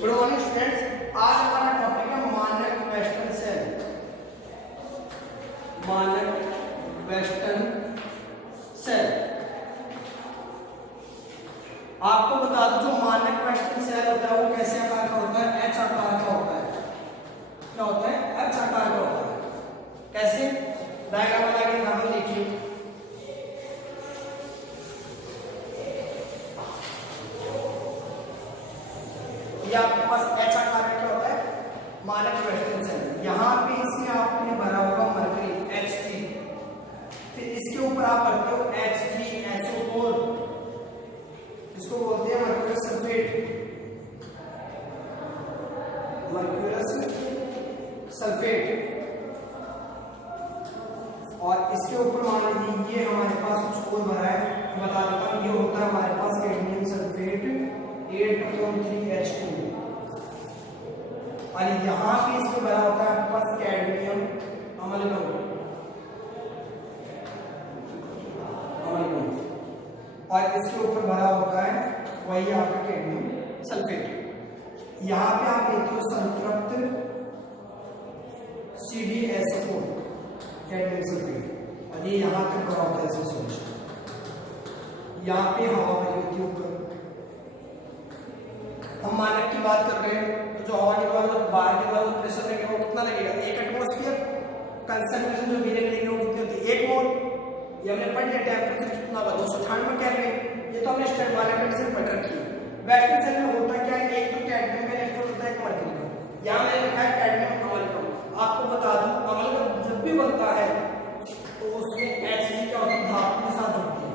Good morning students, आज हमारा topic है मानक वेस्टर्न सेल। मानक वेस्टर्न सेल। आपको बता दूं जो मानक वेस्टर्न सेल होता है वो कैसे आकार का होता है? एच आकार का होता है। क्या होता है? एच आकार का होता है। कैसे? डायग्राम बना के दिखाऊंगा, देखिए। ये आपके पास एच आकार का क्या होता है? मानक वेस्टर्न सेल। यहाँ पे इसमें आपने भरा होगा मरकरी Hg, फिर इसके ऊपर आप भरते हो HgSO4, इसको बोलते हैं मर्क्यूरस सल्फेट। Mercurous sulphate. और इसके ऊपर मान लीजिए ये हमारे पास कुछ और भरा है, बता देता हूँ। ये होता है हमारे पास कैडमियम सल्फेट 8.3H2, और यहाँ पे इसमें भरा होता है आपके पास कैडमियम अमलगम, और इसके ऊपर भरा होता है वही आपका कैडमियम सल्फेट। यहाँ पे आप लेते हो संतृप्त CdSO4 कैडमियम सल्फेट, और ये यहाँ पे भरा होता है इसमें सॉल्यूशन। यहाँ पे हवा भरी होती है ऊपर। हम मानक की बात कर रहे हैं तो जो हवा के बाद बाहर के बाद प्रेशर लगेगा वो कितना लगेगा? 1 एटमॉस्फेयर। कंसंट्रेशन जो वीरे लगेगी वो कितनी होती है? 1 मोल। ये हमने पढ़ लिया। टेम्परेचर कितना होगा? 298 केल्विन। ये तो हमने स्टेट वाले कंडीशन पढ़ रखी है। वेस्टर्न सेल में होता क्या है? एक तो कैडमियम का इलेक्ट्रॉन होता है, एक मरकरी का। यहाँ मैंने लिखा है कैडमियम अमलगम। आपको बता दूं अमलगम जब भी बनता है तो उसमें Hg क्या होती है? धातु के साथ जुड़ती है,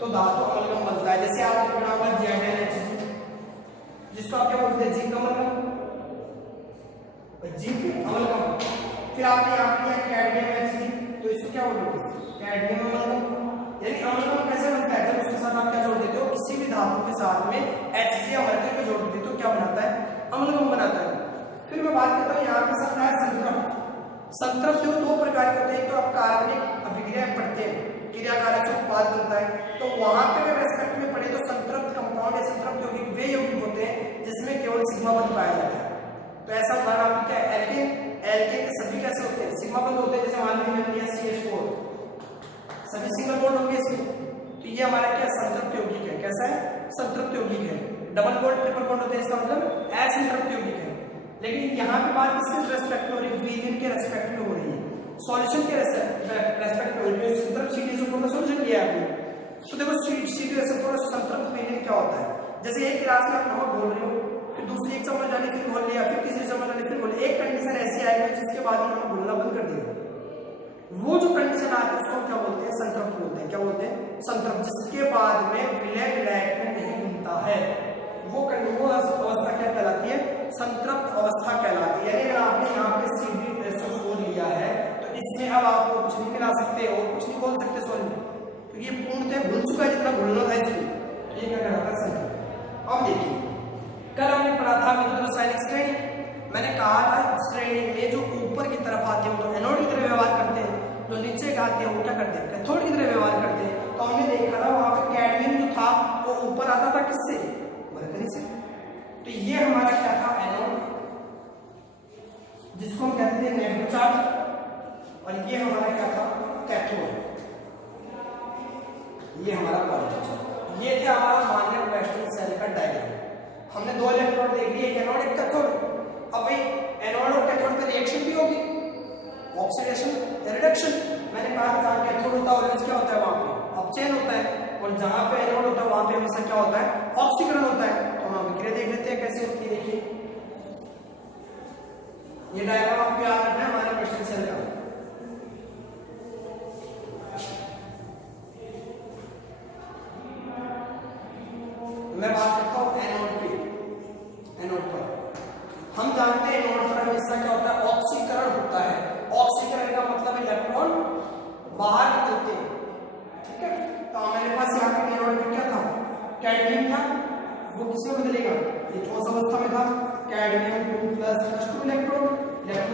तो धातु अमलगम बनता है। जैसे आपने पढ़ा होगा ZnHg, जिसको आप क्या बोलते हैं? Zinc amalgam, zinc amalgam. फिर आपने यहाँ किया कैडमियम Hg, तो इसको क्या बोलोगे? Cadmium amalgam. यानी अमलगम कैसे बनता है? जब उसके साथ आप क्या जोड़ देते हो? किसी भी धातु के साथ में Hg या मरकरी को जोड़ देते हो, क्या बनाता है? अमलगम बनाता है। फिर मैं बात करता हूँ यहाँ पे सबका है संतृप्त। संतृप्त जो दो प्रकार के होते हैं, तो आप कार्बनिक अभिक्रिया पढ़ते हैं, क्रियाकारक से उत्पाद बनता है, तो वहां पे अगर रेस्पेक्ट में पढ़े तो संतृप्त कंपाउंड या संतृप्त यौगिक वे यौगिक होते हैं जिसमें केवल सिग्मा बंध पाया जाता है। तो ऐसा उदाहरण आपको क्या है? एल्केन। एल्केन के सभी कैसे होते हैं? सिग्मा बंध होते हैं। जैसे मान लीजिए CH4, सभी सिंगल बॉन्ड होंगे इसमें, तो ये हमारा क्या संतृप्त यौगिक है। कैसा है? संतृप्त यौगिक है। डबल बॉन्ड ट्रिपल बॉन्ड होते हैं, इसका मतलब असंतृप्त यौगिक है। लेकिन यहाँ पे बात किसके रेस्पेक्ट में हो रही है? विलीन के रेस्पेक्ट में हो रही है, सॉल्यूशन के रेस्पेक्ट में हो रही है। संतृप्त CdSO4 का सॉल्यूशन लिया है आपने, तो देखो CdSO4 संतृप्त विलीन क्या होता है? जैसे एक गिलास में आप नमक घोल रहे हो, फिर दूसरी एक चम्मच डाली फिर घोल लिया, फिर तीसरी चम्मच डाली फिर घोल लिया। एक कंडीशन ऐसी आएगी जिसके बाद में नमक घोलना बंद कर देगा। वो जो कंडीशन आती है उसको क्या बोलते हैं? संतृप्त बोलते हैं। क्या बोलते हैं? संतृप्त। जिसके बाद में विलय विलायक में नहीं मिलता है, वो अवस्था क्या कहलाती है? संतृप्त अवस्था कहलाती है। यानी आपने यहाँ पे CdSO4 लिया है तो इसमें अब आपको कुछ नहीं मिला सकते हो, कुछ नहीं बोल सकते सॉल्यूट, तो ये पूर्णतः घुल चुका है जितना घुलना था इसमें, तो ये क्या कहलाता है? संतृप्त। अब देखिए, कल हमने पढ़ा था मित्र रासायनिक श्रेणी। मैंने कहा था श्रेणी में जो ऊपर की तरफ आते हैं वो तो एनोड की तरह व्यवहार करते हैं, जो नीचे का आते हैं वो क्या करते हैं? कैथोड की तरह व्यवहार करते हैं। तो हमने देखा था वहां पे कैडमियम जो था वो ऊपर आता था किससे? मरकरी से। तो ये हमारा क्या था? एनोड, जिसको हम कहते हैं नेगेटिव चार्ज, और ये हमारा क्या था? कैथोड। ये हमारा पॉजिटिव चार्ज। ये था हमारा मानक वेस्टर्न सेल का डायग्राम। हमने दो इलेक्ट्रोड देख लिए, एक एनोड एक कैथोड। अब भाई एनोड और कैथोड का रिएक्शन भी होगी, ऑक्सीडेशन या रिडक्शन। मैंने कहा था जहां कैथोड होता है क्या होता है? वहां पे अपचयन होता है, और जहां पे एनोड होता है वहां पे हमेशा क्या होता है? ऑक्सीकरण होता है। तो हम अभिक्रिया देख लेते हैं कैसे होती है। देखिए ये डायग्राम आपको याद रखना है हमारे वेस्टर्न सेल का। मैं बात करता हूं एनोड पे। एनोड पर हम जानते हैं एनोड पर हमेशा क्या होता है? ऑक्सीकरण होता है। ऑक्सीकरण का मतलब इलेक्ट्रॉन बाहर निकलते हैं, ठीक है। तो हमारे पास यहाँ पे एनोड में क्या था? कैडमियम था, वो किसमें बदलेगा? ये ठोस अवस्था में था, कैडमियम 2+2 इलेक्ट्रॉन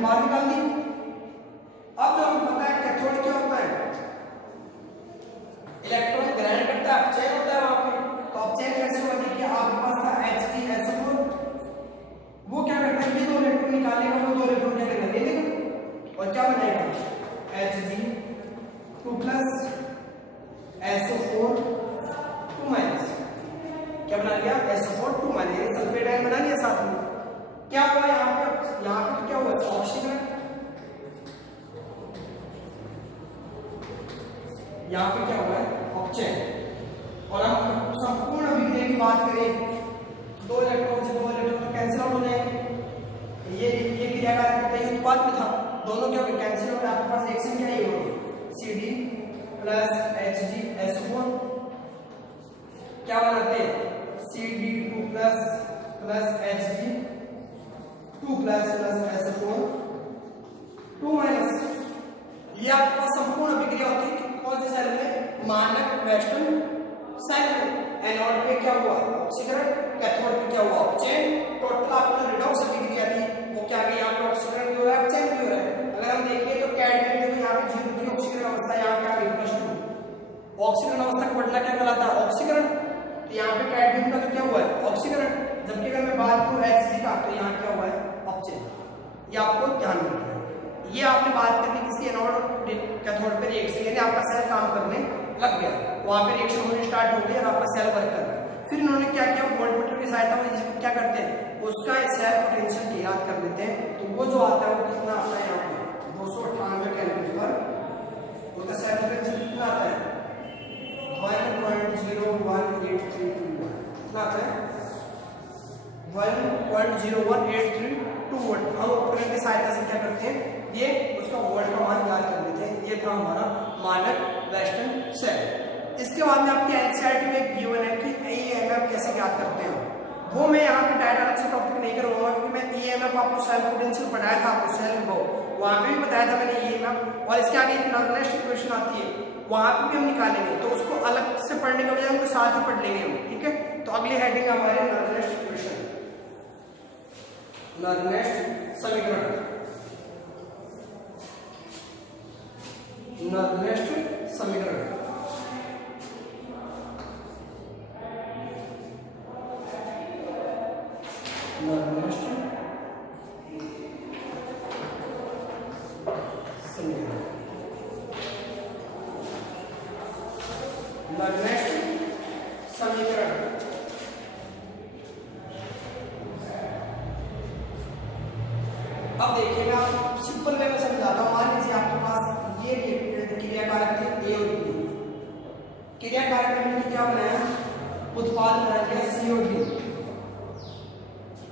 बाहर निकाल दी। अब जो हमें पता है कैथोड क्या होता है? इलेक्ट्रॉन ग्रहण करता है, अपचयन होता है वहां पे। तो अपचयन कैसे होगा? देखिए आपके पास था HgSO4 क्या बना लिया, SO4 मान लिया, सल्फेट आयन बना लिया साथ में। क्या हुआ यहाँ पे क्या हुआ, ऑक्सीकरण, यहाँ पे क्या हुआ है, ऑक्सीजन। और हम संपूर्ण अभिक्रिया की बात करें, दो इलेक्ट्रॉन से दो इलेक्ट्रॉन तो कैंसिल आउट हो जाएंगे। ये क्रिया का उत्पाद में था, दोनों क्या हो गए, कैंसिल हो गए। आपके पास रिएक्शन क्या ही होगी, CD प्लस HgSO4 क्या बनाते हैं, CD2 plus Hg2 plus SO4 2 minus. ये आपके पास संपूर्ण अभिक्रिया होती है कौन से सेल में, मानक वेस्टर्न सेल में। एनोड पे क्या हुआ, ऑक्सीकरण, कैथोड पे क्या हुआ, ऑक्सीजन। टोटल आपको जो रिडॉक्स अभिक्रिया थी वो क्या गई, यहाँ पे ऑक्सीकरण भी हो रहा है, ऑक्सीजन भी हो रहा है। अगर हम देखें तो कैडमियम देखो यहाँ पे 0 की ऑक्सीकरण अवस्था, यहाँ पे आ गई +2। ऑक्सीकरण अवस्था का बढ़ना क्या कहलाता है, ऑक्सीकरण। तो यहाँ पे कैडमियम का तो क्या हुआ है, ऑक्सीकरण। जबकि अगर मैं बात करूं Hg का तो यहाँ क्या हुआ है, ऑक्सीजन। ये आपको ध्यान रखना है। ये आपने बात करनी किसी एनोड कैथोड पे रिएक्शन, यानी आपका सेल काम करने लग गया, वहां पे रिएक्शन होनी स्टार्ट हो गई और आपका सेल वर्क कर रहा है। फिर इन्होंने क्या किया, वोल्टमीटर की सहायता से क्या करते हैं, उसका सेल पोटेंशियल ज्ञात कर लेते हैं। तो वो जो आता है वो कितना आता है, यहाँ पे 298 केल्विन पर उसका सेल पोटेंशियल कितना आता है, 1.01832 कितना आता है, 1.01832 वोल्ट। हम उपकरण की सहायता से क्या करते हैं, ये उसका वोल्ट का मान ज्ञात कर लेते हैं। ये था हमारा मानक वेस्टर्न सेल। इसके बाद में आपके एनसीईआरटी में एक गिवन है कि ईएमएफ कैसे ज्ञात करते हैं, वो मैं यहाँ पे डायरेक्ट अलग से टॉपिक नहीं करूंगा, क्योंकि मैं ईएमएफ आपको सेल पोटेंशियल पढ़ाया था, आपको सेल विभव वहां पे भी बताया था मैंने ईएमएफ। और इसके आगे एक नॉर्मलाइज्ड इक्वेशन आती है, वहां पे भी हम निकालेंगे, तो उसको अलग से पढ़ने के बजाय उनको साथ ही पढ़ लेंगे हम, ठीक है। तो अगली हेडिंग हमारे नॉर्मलाइज्ड इक्वेशन, नॉर्मलाइज्ड समीकरण, नॉर्मलाइज्ड समीकरण। नॉर्मलाइज्ड समीकरण, नॉर्मलाइज्ड समीकरण। अब देखिए मैं आप सिंपल वे में समझाता हूं। मान लीजिए आपके पास ये क्रिया कारक थे ए और बी, क्रिया कारक में क्या बनाया, उत्पाद बना दिया सी और डी।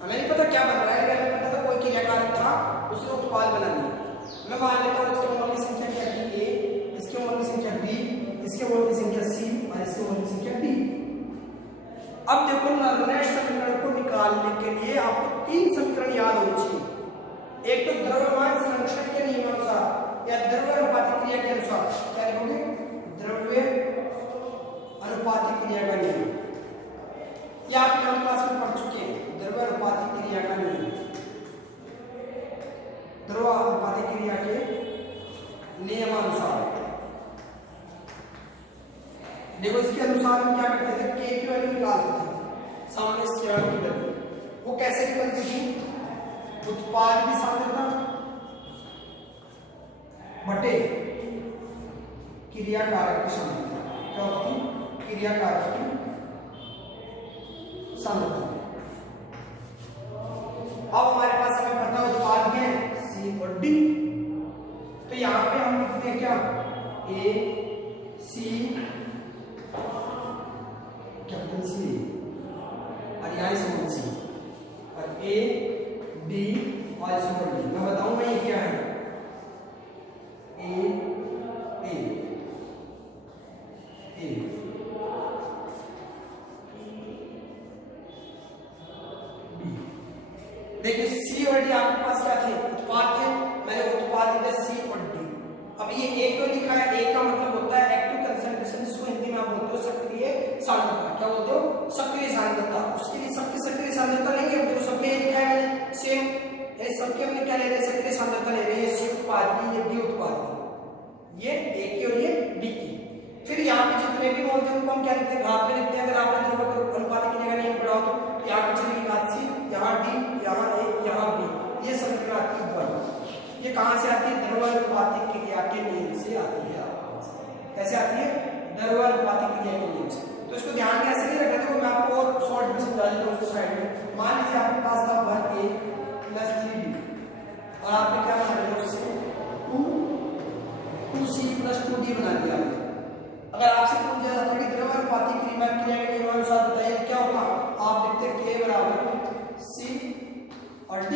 हमें नहीं पता क्या बन रहा है, अगर पता तो कोई क्रिया कारक था उसने उत्पाद बना दिया। मैं मान लेता हूँ इसके मोल की संख्या क्या थी, ए, इसके मोल की संख्या बी, इसके मोल की संख्या सी और इसके मोल की संख्या डी। अब देखो नॉर्मलाइज्ड समीकरण को निकालने के लिए आपको 3 समीकरण याद होने चाहिए। एक तो द्रव्यमान संरक्षण के नियमानुसार या द्रव्य अनुपातिक क्रिया के अनुसार, क्या लिखोगे, द्रव्य अनुपातिक क्रिया का नियम। ये आप इलेवंथ क्लास में पढ़ चुके हैं, द्रव्य अनुपातिक क्रिया का नियम, द्रव्य अनुपातिक क्रिया के नियमानुसार। देखो इसके अनुसार हम क्या करते थे, के की वैल्यू निकालते थे, सामने स्थिरांक की वैल्यू। वो कैसे निकलती थी, उत्पाद की सांद्रता बटे क्रिया कारक की सांद्रता। क्या होती, क्रिया कारक की सांद्रता। अब हमारे पास हमें पता है उत्पाद में सी और डी, तो यहां पे हम लिखते हैं क्या, ए सी कैपिटल सी और यहाँ स्मॉल सी और ए डी और स्मॉल डी। मैं बताऊंगा ये क्या है, ए ए ए बी। देखिए सी और डी आपके पास क्या थे, उत्पाद थे, मैंने उत्पाद दिया सी और डी। अब ये ए क्यों लिखा है, ए का मतलब होता है एक्टिव कंसंट्रेशन, जिसको हिंदी में आप बोलते हो सक्रिय सांद्रता। क्या बोलते हो, सक्रिय सांद्रता। उसके लिए सबकी सक्रिय सांद्रता लेंगे, देखो सबने लिखा है मैंने सेम, ये सबके हमने क्या ले रहे हैं, सक्रिय सांद्रता ले रहे हैं, सी उत्पाद की, ये डी उत्पाद की, ये ए की और ये डी की। फिर यहाँ पे जितने भी बोलते हैं उनको हम क्या लिखते हैं, घात में लिखते हैं। अगर आपने द्रव्य अनुपातिक क्रिया का नियम पढ़ा हो तो यहाँ पे चलेगी घात सी, यहाँ डी, यहाँ ए, यहाँ बी, ये समीकरण आपकी द्वंद्व। ये कहाँ से आती है, द्रव्य अनुपातिक क्रिया के नियम से आती है। कैसे आती है, द्रव्य अनुपातिक क्रिया के नियम से। तो इसको ध्यान में ऐसे नहीं रखना, तो मैं आपको और शॉर्ट में समझा देता हूँ उसको साइड में। मान लीजिए आपके पास था 1a + 3b और आपने क्या बना दिया उससे 2c + 2d बना दिया। अगर आपसे पूछा जाता कि द्रव्यानुपाती क्रिया के नियमानुसार बताइए क्या होता, आप लिखते k = c और d।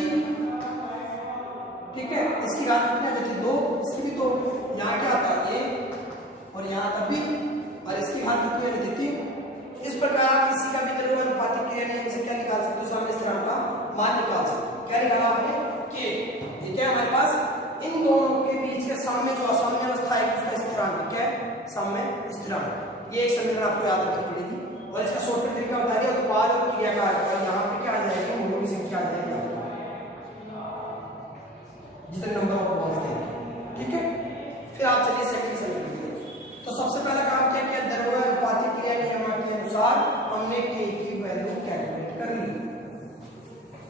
ठीक है, इसकी घात कितनी आ जाती 2, इसकी भी 2। यहाँ क्या आता a और यहाँ तक भी, और इसकी घात कितनी आ जाती 3। इस प्रकार आप किसी का भी द्रव्यानुपाती क्रिया नियम से क्या निकाल सकते हो, साम्य स्थिरांक का मान निकाल सकते हो। क्या निकाला आपने k, ये क्या हमारे पास इन दोनों के बीच का साम्य जो असाम्य अवस्था है उसका स्थिरांक क्या है, साम्य स्थिरांक। ये एक समीकरण आपको याद रखनी पड़ेगी और इसका शॉर्टकट तरीका बता दिया। तो बाद में क्रिया का यहाँ पे क्या आ जाएगा, मूलों की संख्या आ जाएगी जितने नंबर ऑफ बॉन्ड्स देंगे। ठीक है, फिर आप चलिए सेकंड समीकरण। तो सबसे पहला काम क्या किया, द्रव्यानुपाती क्रिया नियम के अनुसार हमने k की वैल्यू कैलकुलेट कर ली।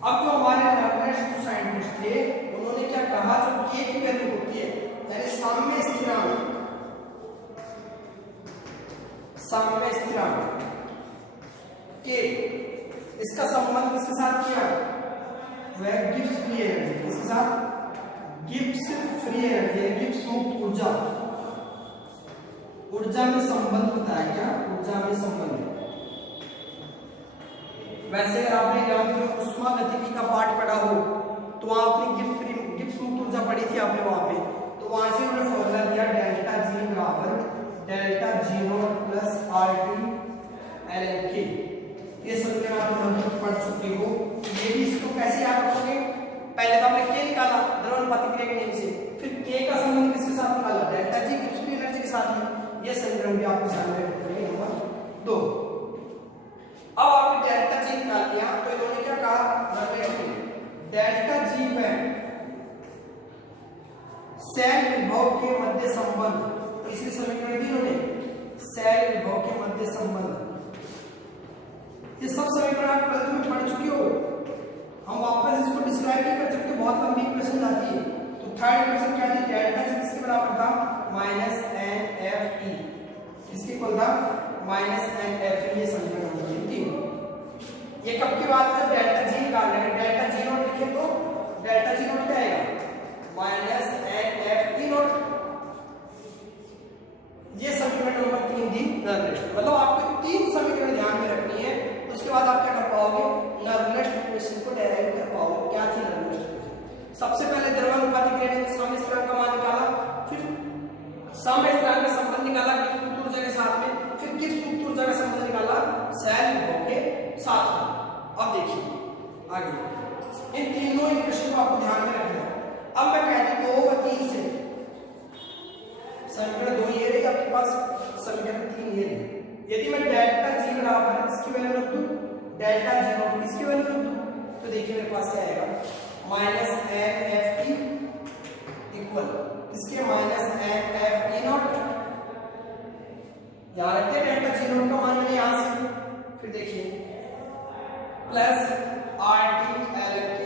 अब जो हमारे लर्नर्स साइंटिस्ट थे उन्होंने क्या कहा, जो k की वैल्यू होती है यानी साम्य स्थिरांक, साम्य स्थिरांक k, इसका संबंध किसके साथ किया, वह गिब्स फ्री एनर्जी, किसके साथ, गिब्स फ्री एनर्जी, गिब्स मुक्त ऊर्जा, ऊर्जा में संबंध बताया क्या, ऊर्जा में संबंध। वैसे अगर आपने ग्राउंड में उष्मागतिकी का पाठ पढ़ा हो तो वहां आपने गिब्स मुक्त ऊर्जा पढ़ी थी आपने वहां पे, तो वहां से उन्होंने फॉर्मूला दिया डेल्टा जी बराबर delta G not plus RT ln k। ये समीकरण आप हम पढ़ चुके हो। ये भी इसको कैसे याद रखोगे, पहले तो आपने k निकाला द्रव्यानुपाती क्रिया के नियम से, फिर k का संबंध किसके साथ निकाला, delta G Gibbs free energy के साथ में। ये समीकरण भी आपको ध्यान में रखना है। नंबर 2, अब आपने डेल्टा जी निकाल दिया तो इन्होंने क्या कहा, डेल्टा जी में सेल विभव के मध्य संबंध, इसी समीकरण दी उन्होंने, सेल विभव के मध्य संबंध। ये सब समीकरण आप ट्वेल्थ में पढ़ चुके हो, हम वापस इसको डिस्क्राइब नहीं कर सकते, बहुत लंबी इक्वेशन आती है। तो थर्ड इक्वेशन क्या थी, डेल्टा जी किसके बराबर था, -nfe, किसके इक्वल था, -nfe। ये समीकरण नंबर 3। ये कब की बात है, जब डेल्टा जी निकालना है, डेल्टा जी नॉट लिखे तो डेल्टा जी नॉट क्या आएगा, -nfe नॉट। ये समीकरण नंबर 3 दी नर्वलेस्ट। मतलब आपको 3 समीकरण ध्यान में रखनी है, उसके बाद आप क्या कर पाओगे, नर्वलेस्ट इक्वेशन को डेराइव कर पाओगे। क्या थी नर्वलेस्ट इक्वेशन, सबसे पहले द्रव्यानुपाती क्रिया के साम्य स्थिरांक का मान निकाला, फिर साम्य स्थिरांक का संबंध निकाला गिब्स मुक्त ऊर्जा के साथ में, फिर गिब्स मुक्त ऊर्जा का संबंध निकाला सेल विभव के साथ में। अब देखिए आगे इन तीनों इक्वेशन को आपको ध्यान में रखना है। अब मैं कहता हूं 2 व 3 से समीकरण 2 ये रही आपके पास, समीकरण 3 ये रही। यदि मैं डेल्टा जी बराबर इसकी वैल्यू रख दूं, डेल्टा जी नॉट इसकी वैल्यू रख दूं, तो देखिए मेरे पास क्या आएगा, -nfe इक्वल इसके -nfe नॉट, यहां रखते हैं डेल्टा जी नॉट का मान यहां से, फिर देखिए प्लस RT ln k।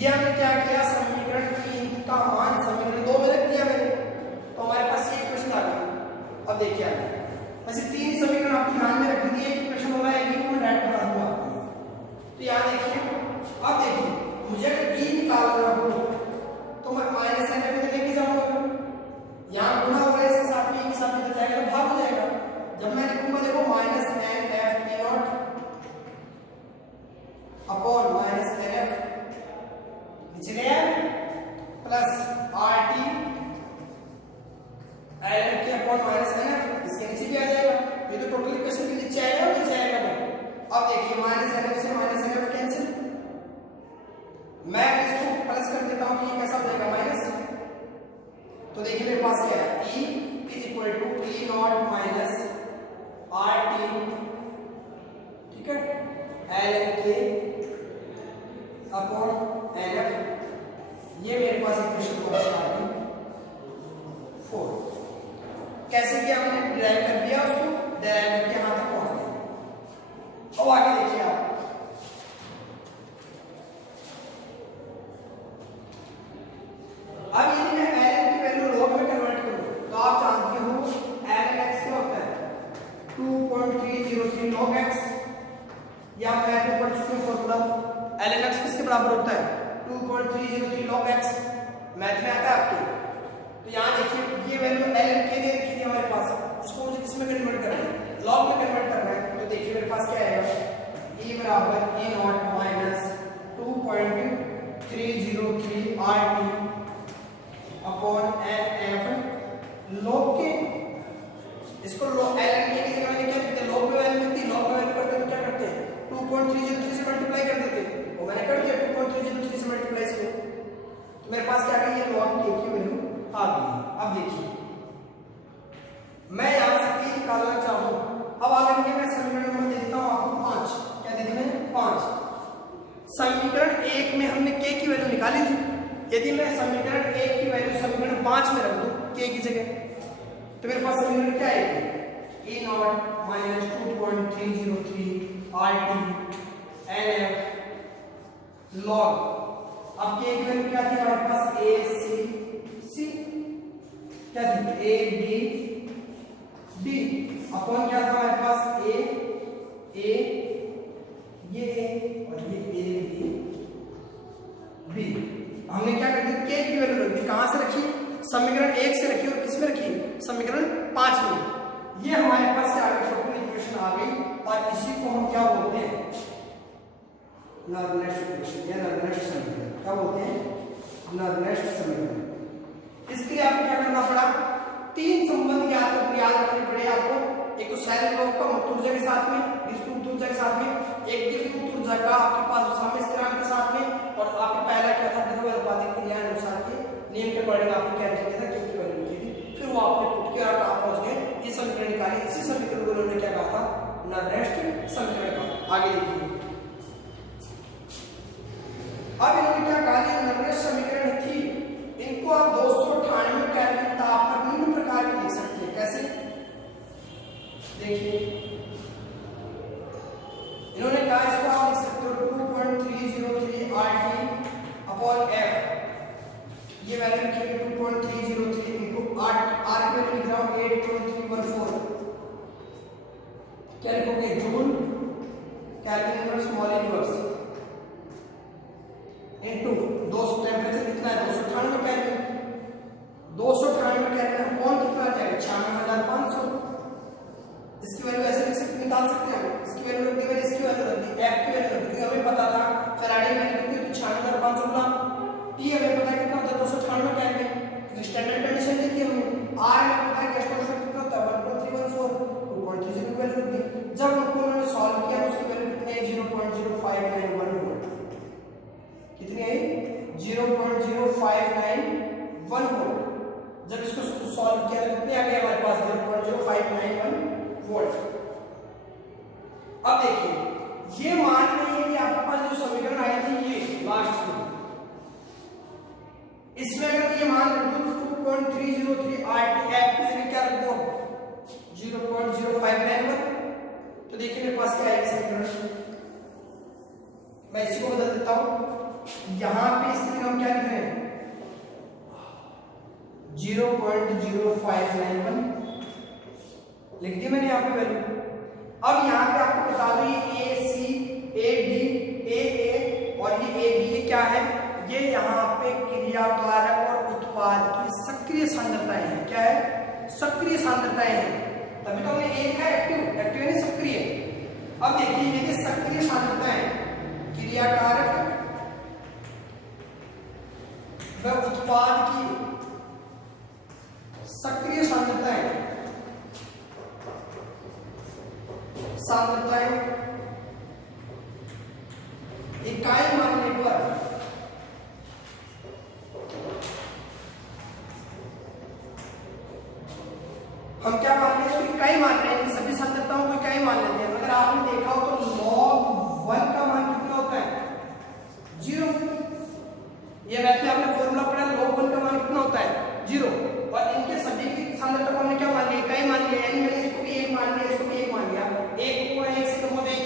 ये हमने क्या किया, समीकरण 3 का मान समीकरण 2 में रख दिया मैंने, तो हमारे पास ये इक्वेशन आ गई। अब देखिए आगे वैसे 3 समीकरण आपको ध्यान में रखनी है, एक इक्वेशन होगा एक ही मैं डायरेक्ट बता दूंगा आपको। तो यहां देखिए, अब देखिए मुझे अगर d निकालना हो तो मैं -nfe में लेके जाऊंगा, यहां गुणा होगा इसके साथ में, एक साथ में जाएगा तो भाग हो जाएगा। जब मैं लिखूंगा देखो -nfe नॉट अपॉन -nf नीचे गया plus RT ln k upon -nf, इसके नीचे भी आ जाएगा। ये तो टोटल इक्वेशन के नीचे आएगा और नीचे आएगा। तो अब देखिए -nf से -nf कैंसिल, मैं इसको प्लस कर देता हूं, ये कैसा हो जाएगा माइनस। तो देखिए मेरे पास क्या है, E = T not minus RT, ठीक है, ln k अपॉन nf। ये मेरे पास इक्वेशन को आ गई 4। कैसे किया हमने, डिराइव कर दिया उसको, डिराइव करके यहां तक पहुंच गए। अब आगे देखिए आप, अब यदि मैं ln की वैल्यू लॉग में कन्वर्ट करूं तो आप जानते हो ln x क्या होता है, ये आप मैथ में पढ़ चुके हैं फॉर्मूला, ln x किसके बराबर होता है 2.303 log x, मैथ में आता है आपके। तो यहाँ देखिए ये वैल्यू ln k दे रखी थी हमारे पास, इसको मुझे किसमें कन्वर्ट करना है, log में कन्वर्ट करना है। तो देखिए मेरे पास क्या आएगा, e बराबर e not minus 2.303 RT upon nf log k। इसको log ln k की जगह मैंने क्या लिखते हैं, log में वैल्यू लिखती है, log में वैल्यू करते तो क्या करते हैं 2.303 से मल्टीप्लाई कर देते हैं, वो मैंने कर दिया 2.303 से मल्टीप्लाई इसको। तो मेरे पास क्या आ गई, ये log k की वैल्यू आ गई। अब देखिए मैं यहां से k निकालना चाहूं, अब आगे मैं समीकरण नंबर दे देता हूं आपको 5, क्या दे देते हैं 5। समीकरण 1 में हमने k की वैल्यू निकाली थी, यदि मैं समीकरण 1 की वैल्यू समीकरण 5 में रख दूं k की जगह, तो मेरे पास समीकरण क्या आएगी, e not minus 2.303 RT nf log। अब k की वैल्यू क्या थी हमारे पास, a c c क्या थी a b d अपॉन क्या था हमारे पास a ये a और ये a b। हमने क्या कर दिया, k की वैल्यू रख दी, कहां से रखी, समीकरण 1 से रखी और किसमें रखी, समीकरण 5 में। ये हमारे पास इक्वेशन आ गई और इसी को हम क्या बोलते हैं, नॉर्मलाइज्ड इक्वेशन या नॉर्मलाइज्ड समीकरण। क्या बोलते हैं, नॉर्मलाइज्ड समीकरण। इसके लिए आपको क्या करना पड़ा, 3 संबंध याद रखने पड़े आपको। एक तो शारीरिक लोग का मुक्त ऊर्जा के साथ में, विद्युत ऊर्जा के साथ में, एक विद्युत ऊर्जा का आपके पास साम्य स्थिरांक के साथ में, और आपके पहला क्या था, द्रव्यनुपातिक क्रिया अनुसार के नियम के अकॉर्डिंग आपने क्या लिखा था, k की वैल्यू लिखी थी। फिर वो आपने पुट किया और आप पहुंच गए ये समीकरण निकाली। इसी समीकरण को उन्होंने क्या कहा था, नॉर्मलाइज्ड समीकरण कहा। आगे देखिए अब इन्होंने क्या कहा, ये नॉर्मलाइज्ड समीकरण थी, इनको आप 298 केल्विन ताप पर निम्न प्रकार के लिख सकते हैं। कैसे, देखिए इन्होंने कहा इसको आप लिख सकते हो 2.303 RT अपॉन f, ये वैल्यू लिखेंगे 2.303 इनको r की वैल्यू लिख रहा हूं 8.314, क्या लिखोगे, joule kelvin inverse mall inverse into 200 temperature कितना है 298 केल्विन, 298 केल्विन अपॉन कितना आ जाएगा 96,500। इसकी वैल्यू ऐसे लिख सकते, निकाल सकते हैं, इसकी वैल्यू रख दी, मैंने इसकी वैल्यू रख दी, f की वैल्यू रख दी, हमें पता था फैराडे में कितनी होती है 96,500 गुना t, हमें पता है कितना होता है 298 केल्विन, स्टैंडर्ड कंडीशन दी थी हमने। r हमें पता है गैस कांस्टेंट कितना होता है 1.314, 2.30 की वैल्यू रख दी। जब उनको उन्होंने सॉल्व किया तो उसकी वैल्यू कितनी है 0.0591 वोल्ट, कितनी है 0.0591 वोल्ट। जब इसको सॉल्व किया तो कितनी आ गई हमारे पास 0.0591 वोल्ट। अब देखिए ये मान लीजिए कि आपके पास जो समीकरण आई थी ये लास्ट में, इसमें अगर ये मान रख दो 2.303 RTF की जगह क्या रख दो 0.0591, तो देखिए मेरे पास क्या आएगा समीकरण, मैं इसी को बदल देता हूं, यहां पे इसमें हम क्या लिख रहे हैं 0.0591 लिख दी मैंने यहाँ पे वैल्यू। अब यहाँ पे आपको बता दो ये ए सी ए डी ए ए और ये ए बी ये क्या है, ये यहाँ पे क्रियाकारक और उत्पाद की सक्रिय सांद्रताएं हैं। क्या है, सक्रिय सांद्रताएं हैं, तभी तो हमने एक है एक्टिव, एक्टिव यानी सक्रिय। अब देखिए ये सक्रिय सांद्रताएं क्रियाकारक व उत्पाद की सक्रिय सांद्रताएं इकाई मानने पर हम क्या मान रहे हैं, इसको इकाई मान रहे हैं, सभी सांद्रताओं को इकाई मान लेते हैं। अगर आपने देखा हो तो log 1 का मान कितना होता है 0, ये मैथ में आपने फॉर्मूला पढ़ा, log 1 का मान कितना होता है 0, और इनके सभी की सांद्रता को हमने क्या मान लिया, इकाई मान लिया, यानी मैंने इसको भी 1 मान लिया, इसको भी 1 मान लिया, 1 को 1 से कम होता है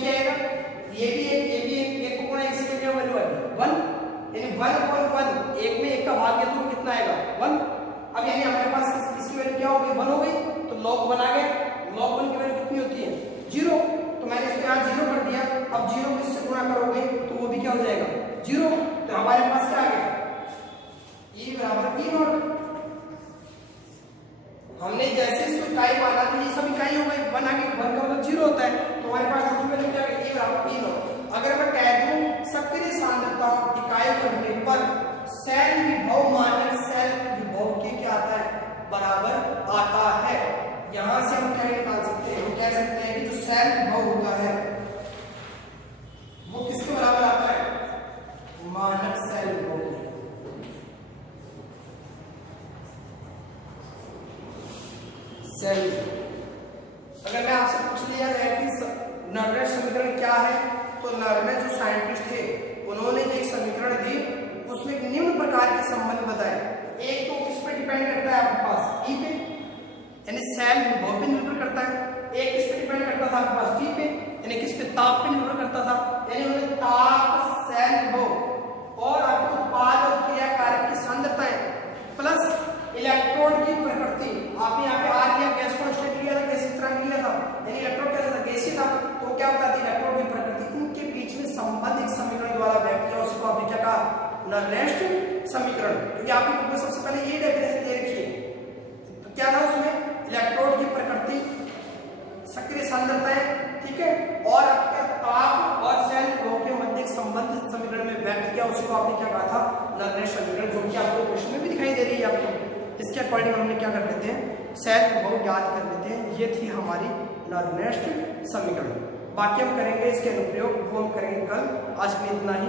हो गई तो वो भी क्या हो जाएगा 0। तो हमारे पास क्या आ गया E बराबर E नॉट। हमने जैसे इसको इकाई माना तो ये सब इकाई हो गई, 1 आगे 1 का मतलब 0 होता है, तो हमारे पास दूसरे में क्या E बराबर E नॉट। अगर मैं कह दूं सक्रिय सांद्रता इकाई घंटे पर सेल विभव मानक सेल विभव के क्या आता है बराबर आता है। यहां से हम क्या निकाल सकते हैं, हम कह सकते हैं कि जो सेल विभव होता है वो किसके बराबर आता है मानक सेल विभव के। सेल अगर मैं आपसे पूछ लिया जाए कि नर्वेट समीकरण क्या है, तो नर्वेट जो साइंटिस्ट थे उन्होंने जो एक समीकरण दी उसमें एक निम्न प्रकार के संबंध बताए। एक तो किस पे डिपेंड करता है आपके पास ई पे, यानी सेल विभव पे निर्भर करता है। एक किस पे डिपेंड करता था आपके पास टी पे, यानी किस पे ताप पे निर्भर करता था, यानी उन्होंने ताप सेल विभव और आपको उत्पाद और क्रिया कारक की सांद्रताएं प्लस इलेक्ट्रोड की प्रकृति, आपने यहाँ पे आर लिया गैस कांस्टेंट लिया था, गैस तरंग लिया था, यानी इलेक्ट्रोड कैसा था गैसीय था, तो क्या बताती है इलेक्ट्रोड की प्रकृति, इनके बीच में संबंध एक समीकरण द्वारा व्यक्त किया, उसको आपने क्या कहा नर्वेट समीकरण। क्योंकि आपकी बुक में सबसे पहले ये डेफिनेशन दे रखी है, तो क्या था उसमें इलेक्ट्रोड की प्रकृति, सक्रिय सांद्रताएं, ठीक है, और आपका ताप और सेल के मध्य एक संबंध समीकरण में व्यक्त किया, उसको आपने क्या कहा था नर्वेट समीकरण, जो कि आपको क्वेश्चन में भी दिखाई दे रही है आपको। इसके अकॉर्डिंग हमने क्या कर लेते हैं सेल विभव ज्ञात कर लेते हैं। ये थी हमारी नर्वेट समीकरण। बाकी हम करेंगे इसके अनुप्रयोग, वो हम करेंगे कल। आज के लिए इतना ही।